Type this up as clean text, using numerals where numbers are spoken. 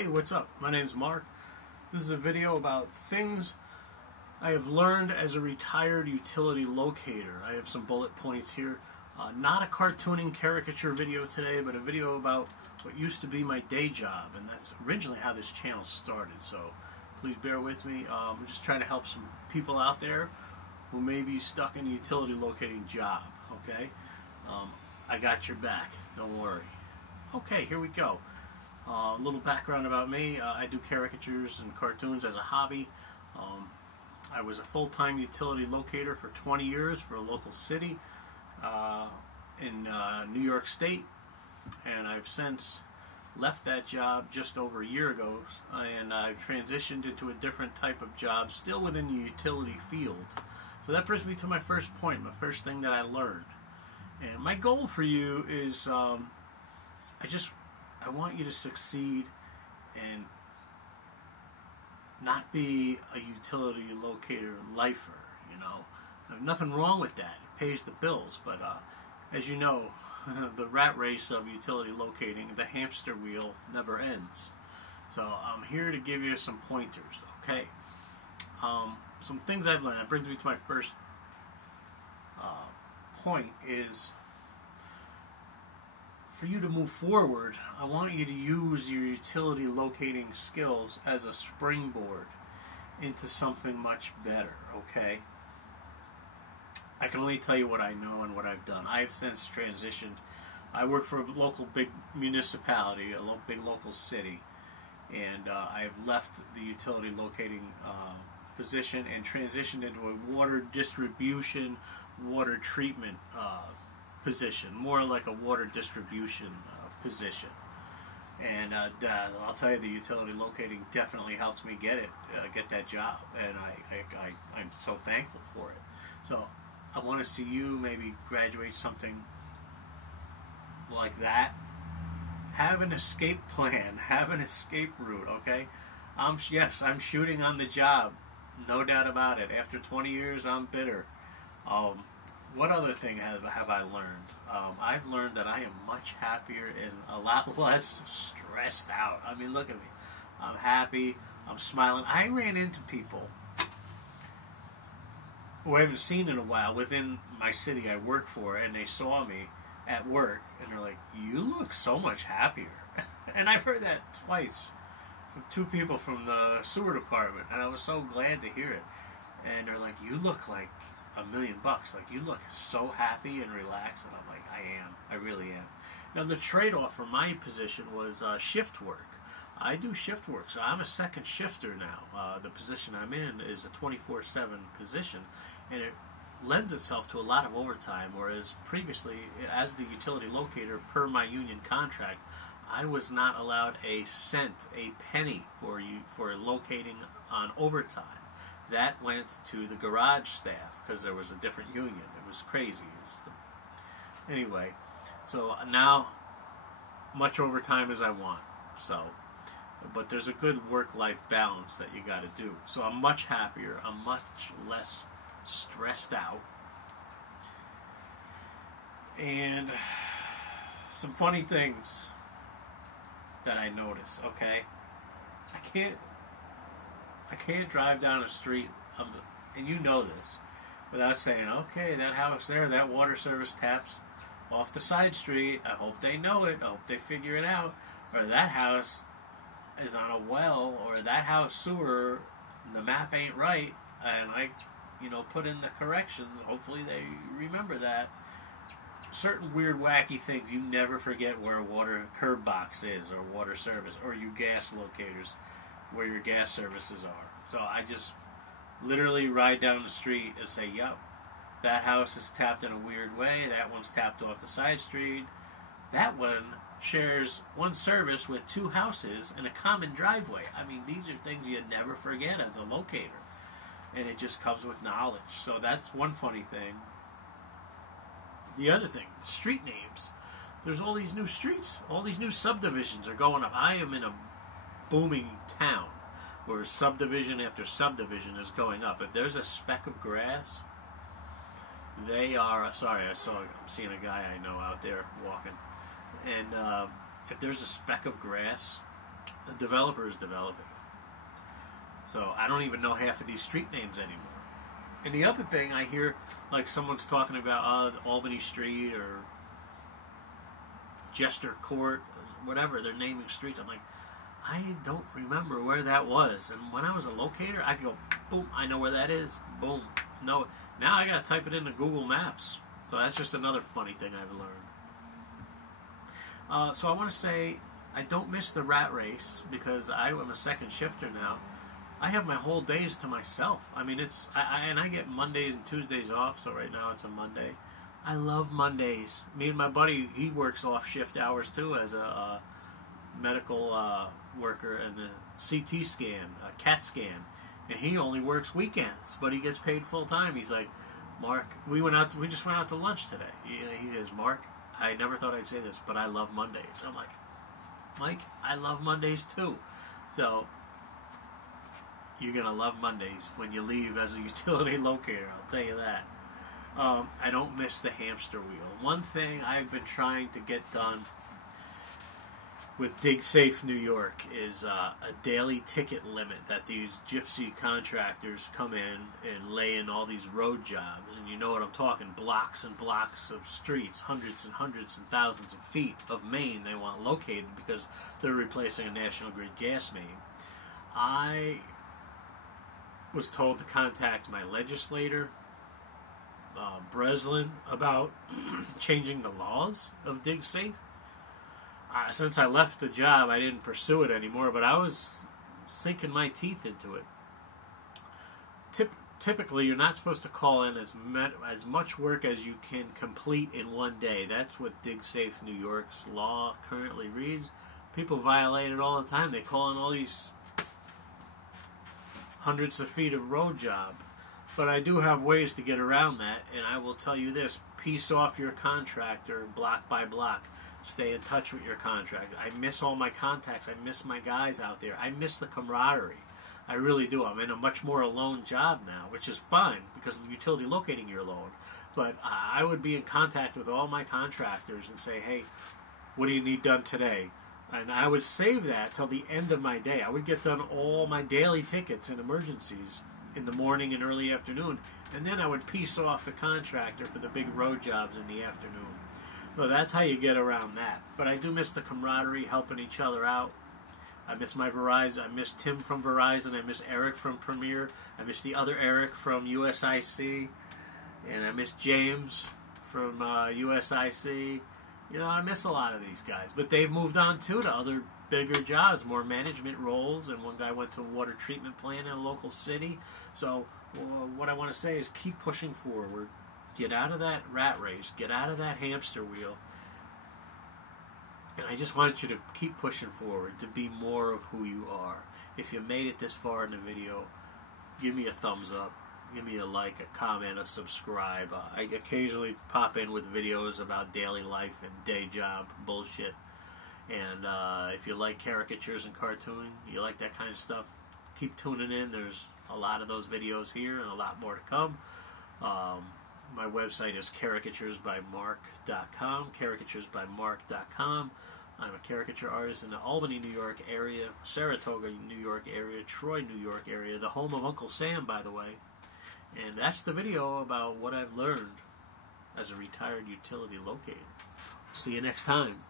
Hey, what's up? My name's Mark. This is a video about things I have learned as a retired utility locator. I have some bullet points here. Not a cartooning caricature video today, but a video about what used to be my day job, and that's originally how this channel started. So please bear with me. I'm just trying to help some people out there who may be stuck in a utility locating job. Okay, I got your back. Don't worry. Okay, here we go. A little background about me. I do caricatures and cartoons as a hobby. I was a full-time utility locator for 20 years for a local city in New York State, and I've since left that job just over a year ago, and I've transitioned into a different type of job, still within the utility field. So that brings me to my first point, my first thing that I learned. And my goal for you is I want you to succeed and not be a utility locator lifer, you know. There's nothing wrong with that. It pays the bills. But as you know, the rat race of utility locating, the hamster wheel never ends. So I'm here to give you some pointers, okay? Some things I've learned. That brings me to my first point is, for you to move forward, I want you to use your utility locating skills as a springboard into something much better, okay? I can only tell you what I know and what I've done. I have since transitioned. I work for a local big municipality, a big local city, and I have left the utility locating position and transitioned into a water distribution, water treatment position, more like a water distribution position. And I'll tell you, the utility locating definitely helped me get that job, and I'm so thankful for it. So I want to see you maybe graduate something like that. Have an escape plan, have an escape route, okay? Yes, I'm shooting on the job, no doubt about it. After 20 years, I'm bitter. What other thing have I learned? I've learned that I am much happier and a lot less stressed out. I mean, look at me. I'm happy. I'm smiling. I ran into people who I haven't seen in a while within my city I work for, and they saw me at work, and they're like, "You look so much happier." And I've heard that twice from two people from the sewer department, and I was so glad to hear it. And they're like, "You look like $1,000,000. Like, you look so happy and relaxed." And I'm like, I really am. Now, the trade-off for my position was shift work. I do shift work, so I'm a second shifter now. The position I'm in is a 24/7 position, and it lends itself to a lot of overtime, whereas previously, as the utility locator, per my union contract, I was not allowed a cent, a penny for locating on overtime. That went to the garage staff because there was a different union. It was crazy. Anyway, so now much overtime as I want. So, but there's a good work-life balance that you got to do. So I'm much happier. I'm much less stressed out. And some funny things that I notice. Okay, I can't drive down a street, and you know this, without saying, okay, that house there, that water service taps off the side street. I hope they know it. I hope they figure it out. Or that house is on a well, or that house sewer, the map ain't right, and I, put in the corrections. Hopefully they remember that. Certain weird, wacky things. You never forget where a water curb box is, or water service, or you gas locators, where your gas services are. So I just literally ride down the street and say, yep, that house is tapped in a weird way, that one's tapped off the side street, that one shares one service with two houses and a common driveway. I mean, these are things you never forget as a locator, and it just comes with knowledge. So that's one funny thing. The other thing, street names. There's all these new streets, all these new subdivisions are going up. I am in a booming town where subdivision after subdivision is going up. If there's a speck of grass, they are, sorry, I'm seeing a guy I know out there walking, and if there's a speck of grass, The developer is developing. So I don't even know half of these street names anymore. And the other thing I hear, like someone's talking about Albany Street or Jester Court, whatever, they're naming streets. I'm like, I don't remember where that was. And when I was a locator, I could go, boom, I know where that is. Boom. No, now I got to type it into Google Maps. So that's just another funny thing I've learned. So I want to say I don't miss the rat race because I am a second shifter now. I have my whole days to myself. I mean, and I get Mondays and Tuesdays off, so right now it's a Monday. I love Mondays. Me and my buddy, he works off shift hours too as a medical worker and a CT scan, a CAT scan, and he only works weekends, but he gets paid full time. He's like, Mark, we just went out to lunch today. He says, Mark, I never thought I'd say this, but I love Mondays. I'm like, Mike, I love Mondays too. So you're gonna love Mondays when you leave as a utility locator. I'll tell you that. I don't miss the hamster wheel. One thing I've been trying to get done with Dig Safe New York is a daily ticket limit that these gypsy contractors come in and lay in all these road jobs. And you know what I'm talking, blocks and blocks of streets, hundreds and hundreds and thousands of feet of main they want located because they're replacing a National Grid gas main. I was told to contact my legislator, Breslin, about changing the laws of Dig Safe. Since I left the job, I didn't pursue it anymore, but I was sinking my teeth into it. Typically, you're not supposed to call in as much work as you can complete in one day. That's what Dig Safe New York's law currently reads. People violate it all the time. They call in all these hundreds of feet of road job. But I do have ways to get around that, and I will tell you this. Piece off your contractor block by block. Stay in touch with your contractor. I miss all my contacts. I miss my guys out there. I miss the camaraderie. I really do. I'm in a much more alone job now, which is fine because of utility locating, you're alone. But I would be in contact with all my contractors and say, hey, what do you need done today? And I would save that till the end of my day. I would get done all my daily tickets and emergencies in the morning and early afternoon, and then I would piece off the contractor for the big road jobs in the afternoon. So that's how you get around that. But I do miss the camaraderie, helping each other out. I miss my Verizon. I miss Tim from Verizon. I miss Eric from Premier. I miss the other Eric from USIC. And I miss James from USIC. You know, I miss a lot of these guys. But they've moved on, too, to other bigger jobs, more management roles. And one guy went to a water treatment plant in a local city. So what I want to say is keep pushing forward. Get out of that rat race. Get out of that hamster wheel. And I just want you to keep pushing forward to be more of who you are. If you made it this far in the video, give me a thumbs up. Give me a like, a comment, a subscribe. I occasionally pop in with videos about daily life and day job bullshit. And if you like caricatures and cartooning, you like that kind of stuff, keep tuning in. There's a lot of those videos here and a lot more to come. My website is caricaturesbymark.com, caricaturesbymark.com. I'm a caricature artist in the Albany, New York area, Saratoga, New York area, Troy, New York area, the home of Uncle Sam, by the way. And that's the video about what I've learned as a retired utility locator. See you next time.